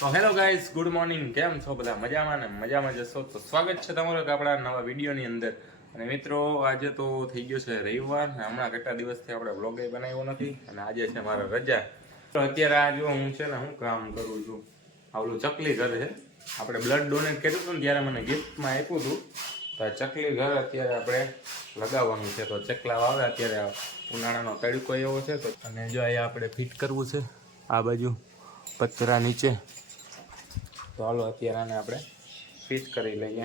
તો hello guys good morning કેમ છો બધા? મજામાં ને? મજામાં જશો તો સ્વાગત છે તમારું આપણા નવા વિડીયોની અંદર. અને મિત્રો, આજે તો થઈ ગયો છે રવિવાર હમણાં કેટલા દિવસથી આપણે બ્લોગે બનાવ્યો નથી અને આજે છે મારા રજા. તો અત્યારે આ જો હું છે ને હું કામ કરું છું. આવલું ચકલી ઘર છે. આપણે બ્લડ ડોનેટ કર્યું હતું ને ત્યારે મને ગિફ્ટમાં આપ્યું હતું. તો આ ચકલી ઘર અત્યારે આપણે લગાવવાનું છે. તો ચકલા વાવે અત્યારે ઉનાળાનો તડકો એવો છે. તો અને જો અહીંયા આપણે ફિટ કરવું છે. આ બાજુ પતરા નીચે. તો હાલો અત્યારે આને આપણે ફિટ કરી લઈએ.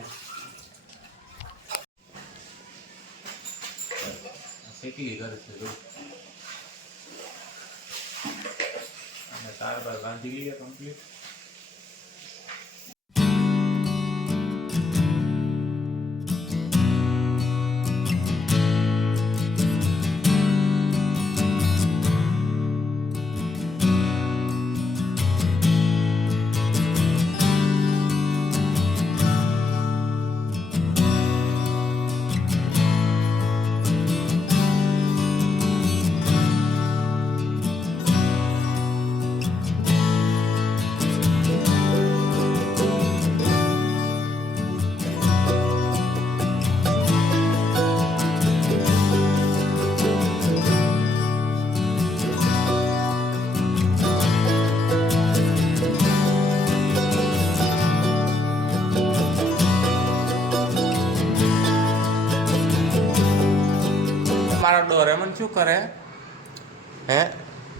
જો. અને તાર બાર બાંધી લઈએ કમ્પ્લીટ ડોરેમન શું કરે? હે?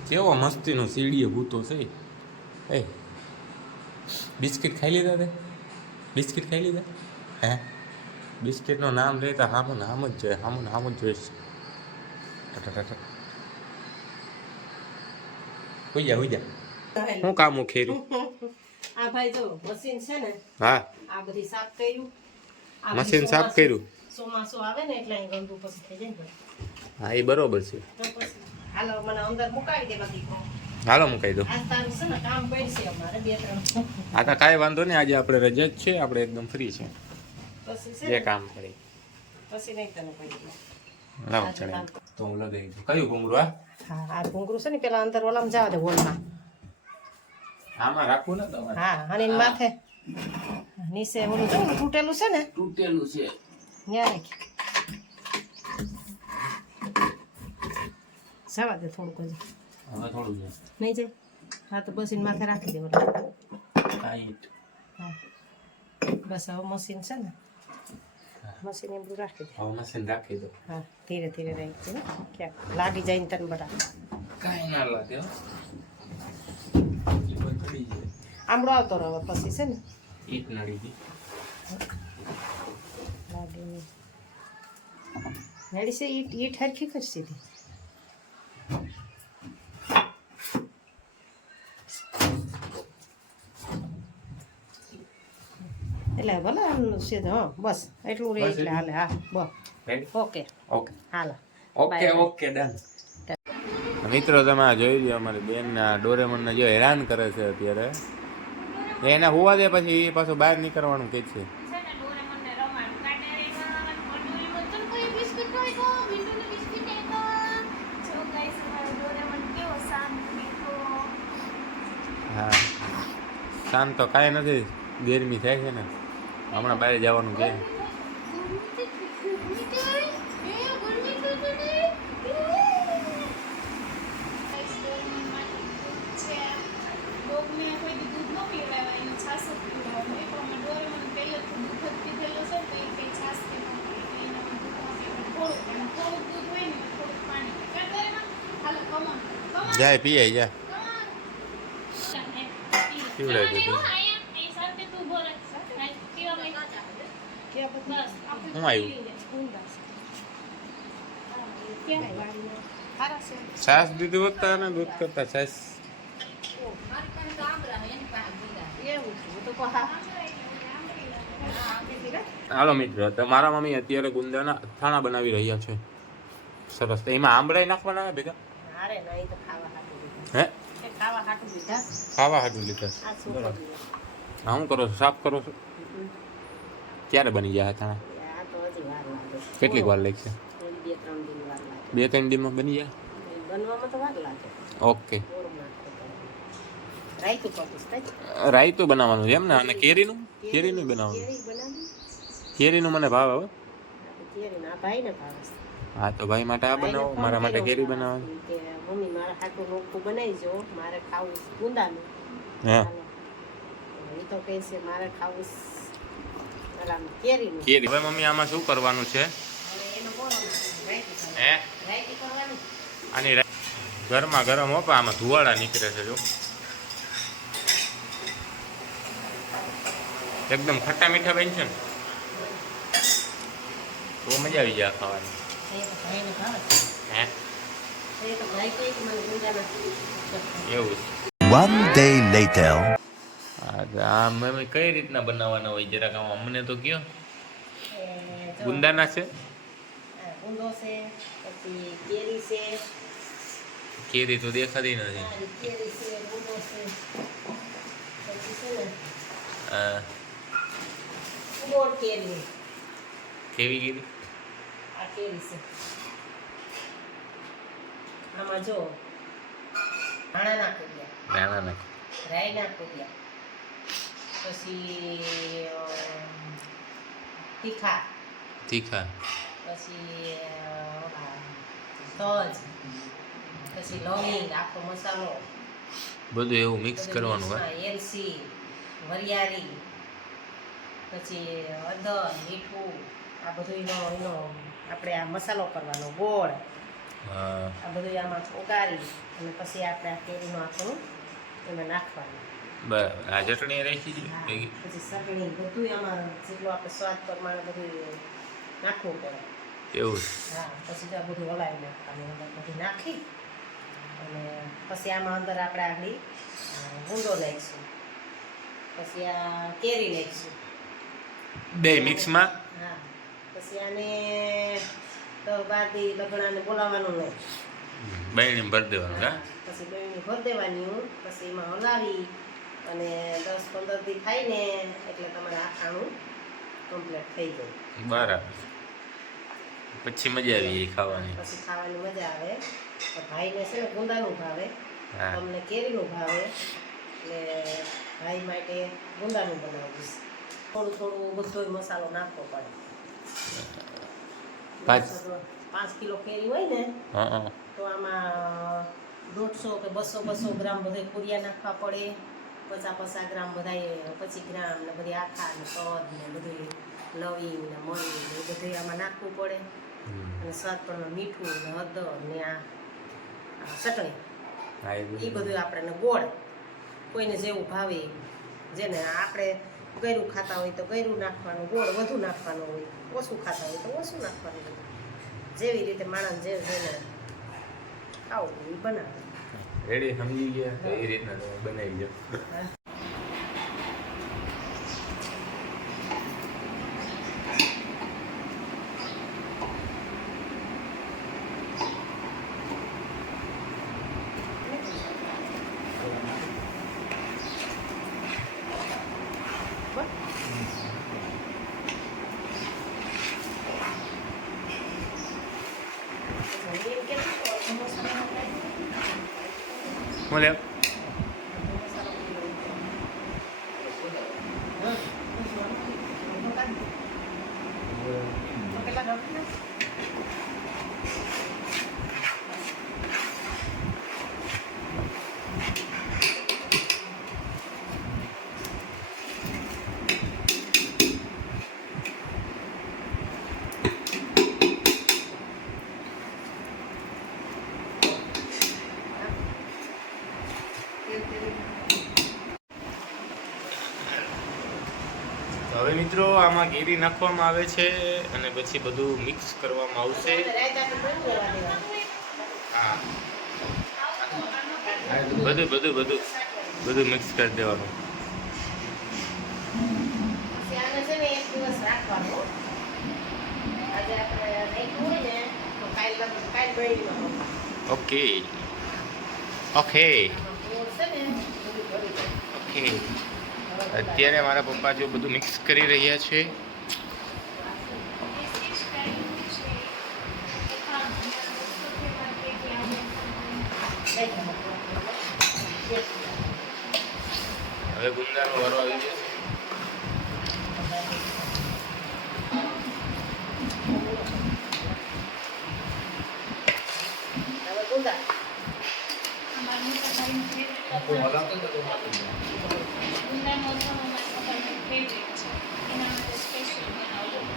કેવો મસ્તીનો સીડીએ ભૂતો છે. એ બિસ્કિટ ખાઈ લીધા તે? બિસ્કિટ ખાઈ લીધા? હે? બિસ્કિટનું નામ લેતા હામું નામ જ જોઈએ હામું નામ જ જોઈશ. હોઈ જા હોઈ જા હું કામ ખેરું આ ભાઈ જો મશીન છે ને હા. આ બધી સાફ કર્યું. મશીન સાફ કર્યું? ચોમાસું આવે ને એટલે અહીં ગંદુ પછી થઈ જાય ને. હા એ બરોબર છે. હાલો મને અંદર મુકાડી દે બાકી હાલો મુકાઈ દો. આજ તારું છે ને કામ પડશે અમારે બે ત્રણ. આ તો કાંઈ વાંધો નહીં આજે આપણે રજા જ છે આપણે એકદમ ફ્રી છે. જે કામ કરી. પછી નહીં તને કહી દઉં. તો હું લગાવી દઉં. કયું ઘૂંઘરું આ હા આ ઘૂંઘરું છે ને પેલા અંદર ઓલામાં જવા દે હોલમાં. આમાં રાખવું ને તમારે? હા અને માથે. નીચે ઓલું છે ને તૂટેલું છે ને? તૂટેલું છે. ત્યાં રાખ. જવા દે થોડુંક હજી હવે થોડું છે નહીં જાય? હા તો બસ એની માથે રાખી દેવું ટાઈટ હા. બસ હવે મશીન છે ને મશીન એમ રાખી દે. હવે મશીન રાખી દો. હા ધીરે ધીરે રાખી દે ક્યાંક લાગી જાય ને તને બધા. કાંઈ ના લાગે જાય. આમળો આવતો રહો પછી છે ને. ઈટ નડી ગઈ લાગે નહીં. રેડી છે ઈટ ઈટ હરખી કરશે સીધી એટલે આમ સીધું બસ એટલું રહે એટલે હાલે હા. બસ ઓકે. ઓકે. હાલો. ઓકે. Okay done. મિત્રો તમે આ જોઈ લો અમારી બેન ના ડોરેમોનને જો હેરાન કરે છે અત્યારે. એને હોવા દે પછી એ પાછું બહાર નીકળવાનું કે છે. હા. શાંત તો કાંઈ નથી ગરમી થાય છે ને. હમણાં બહાર જવાનું કે? જાય પીએ જાય પીવડાવી દો. હું આવ્યું? છાશ દીધું વધતા અને દૂધ કરતા છાશ. હાલો મિત્રો તમારા મમ્મી અત્યારે ગુંદાના અથાણા બનાવી રહ્યા છે. સરસ. એમાં આંબળાઈ નાખવાના ભેગા? હે? ખાવા હાટું લીધા? હા, શું કરો સાફ કરો છો? ક્યારે બની વાર લાગે કેટલીક વાર લાગશે બે ત્રણ દિવસમાં બની લાગે ઓકે. રાયતું બનાવવાનું છે એમ ને? અને કેરીનું? કેરીનું બનાવવાનું? કેરીનું મને ભાવ છે. હા, તો ભાઈ માટે આ બનાવો, મારા માટે કેરી બનાવવાની. મમ્મી મારા હાટું નોખું બનાવી જો મારે ખાવું ગુંદાનું હા. એ તો કહે છે મારે ખાવું કેરી હવે મમ્મી આમાં શું કરવાનું છે. હે? આની ઘરમાં ગરમ હો પણ આમાં ધુવાડા નીકળે છે જો. એકદમ ખટ્ટા મીઠા બન છે ને. તો મજા આવી જાય ખાવાની. એવું છે. One day later. આ મમ્મી કઈ રીતના બનાવવાના હોય જરાક આમ અમને તો કયો. ગુંદાના છે? ગુંદો છે પછી કેરી છે. કેરી તો દેખાતી નથી. કેરી છે ગુંદો છે. પછી છે ને આ ગોળ કેરી. કેવી કેરી? આ કેરી છે. આમાં જો ધાણા નાખી દે નાના નાખ રાઈ નાખી દે પછી તીખા. તીખા. પછી તજ. પછી લવિંગ આખો મસાલો. બધું એવું મિક્સ કરવાનું હોય. એલસી વરિયાળી પછી અદર મીઠું આ બધું એનો એનો આપણે આ મસાલો કરવાનો ગોળ. આ બધું આમાં ઓગાળી અને પછી આપણે આ કેરીનું આખું એમાં નાખવાનું. બરાબર આ ચટણી રાખી ભેગી. પછી ચટણી બધું આમાં જેટલું આપણે સ્વાદ પ્રમાણે બધું નાખવું પડે. એવું હા પછી તો બધું હલાવી નાખવાનું અંદર બધું નાખી અને પછી આમાં અંદર આપણે આગળ ગુંડો નાખીશું. પછી આ કેરી નાખીશું. બે મિક્સમાં? હા પછી આને તો દી લગણાને બોલાવવાનું નહીં બહેણી ભરી દેવાનું હા પછી બહેણી ભરી દેવાની પછી એમાં હલાવી અને દસ પંદર દી થાય ને એટલે તમારે આ ખાણું કમ્પ્લીટ થઈ જાય. બરાબર. પછી મજા આવી જાય ખાવાની. પછી ખાવાની મજા આવે. ભાઈને છે ને ગુંદાનું ભાવે. તમને કેરીનું ભાવે. એટલે ભાઈ માટે ગુંદાનું બનાવીશ થોડું થોડું બધો મસાલો નાખવો પડે. પાંચ- કિલો કેરી હોય ને તો આમાં દોઢસો કે બસો બસો ગ્રામ બધે કુરિયા નાખવા પડે. પચાસ પચાસ ગ્રામ બધા પચીસ ગ્રામ ને બધી આખા ને કદ ને બધું લવિંગ ને મરી ને એ બધું આમાં નાખવું પડે. અને સ્વાદ પ્રમાણે મીઠું ને હળદર ને આ ચટણી. એ બધું. આપણે ગોળ. કોઈને જેવું ભાવે જેને આપણે ગયરું ખાતા હોય તો ગયરું નાખવાનું ગોળ વધુ નાખવાનું હોય ઓછું ખાતા હોય તો ઓછું નાખવાનું હોય. જેવી રીતે માણસ જે જેને ખાવું એ બનાવે. રેડી સમજી ગયા એ રીતના બનાવી દો હું લે હવે મિત્રો, આમાં ગીરી નાખવામાં આવે છે અને પછી બધું મિક્સ કરવામાં આવશે. હા. બધું બધું બધું બધું મિક્સ કરી દેવાનું. ઓકે. ઓકે. ઓકે. અત્યારે મારા પપ્પા જો બધું મિક્સ કરી રહ્યા છે. હવે ગુંદાનો વારો આવી ગયો હવે ગુંદા ગુંદાનો અથાણું મારા પપ્પાનું ફેવરેટ છે એના માટે સ્પેશિયલ બનાવું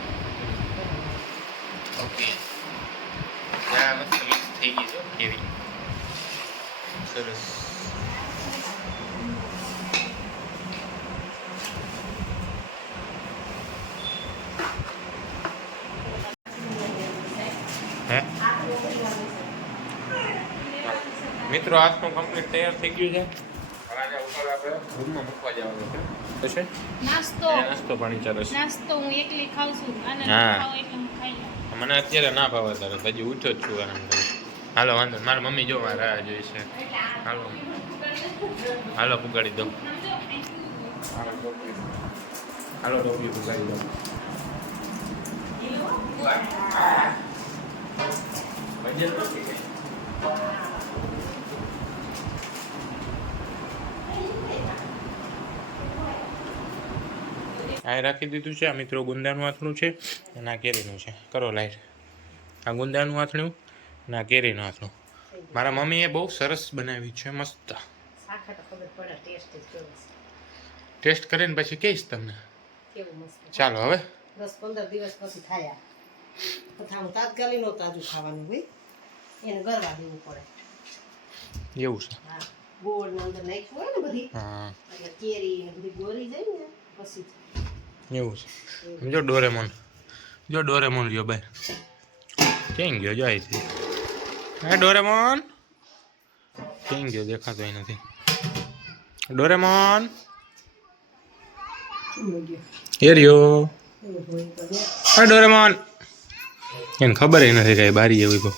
ઓકે આ મસ્ત મિક્સ થઈ ગઈ છે કેવી સરસ હે મિત્રો આજનું કમ્પ્લીટ તૈયાર થઈ ગયું છે. હવે ઉપર આપણે રૂમમાં મૂકવા જવાનું છે. થશે નાસ્તો. નાસ્તો પાણી ચાલે છે. નાસ્તો હું એકલી ખાઉં છું. અને હા. એટલે હું ખાઈ લઉં. મને અત્યારે ના ભાવે તારે. હજી ઉઠ્યો જ છું હાલો વાંધો નહીં. મારી મમ્મી જો મારે રાહ જોઈ છે. હાલો. હાલો પુગાડી દો. હાલો ટોપી પુગાડી દો. આ રાખી દીધું છે. આ મિત્રો ગુંદાનું આથણું છે અને આ કેરીનું છે. કરો લાઈટ. આ ગુંદાનું આથણું અને આ કેરીનું આથણું. મારા મમ્મીએ બહુ સરસ બનાવી છે. મસ્ત. ટેસ્ટ કરીને પછી કહીશ તમને. ચાલો હવે. દસ પંદર દિવસ પછી થાય થાવું તાત્કાલિક નો તાજું ખાવાનું હોય. એને ગરવા દેવું પડે. એવું છે. ગોળ અંદર નાખ્યું હોય ને બધી. એટલે કેરી બધી ગોરી જાય ને પછી એવું છે. સમજો ડોરેમોન. જો ડોરેમોન રહ્યો ભાઈ કેમ ગયો? જો અહીંથી હે ડોરેમોન? કેમ ગયો? દેખાતો નથી. ડોરેમોન? એ રહ્યો. હા ડોરેમોન? એને ખબર નથી કઈ બારી એવી તો.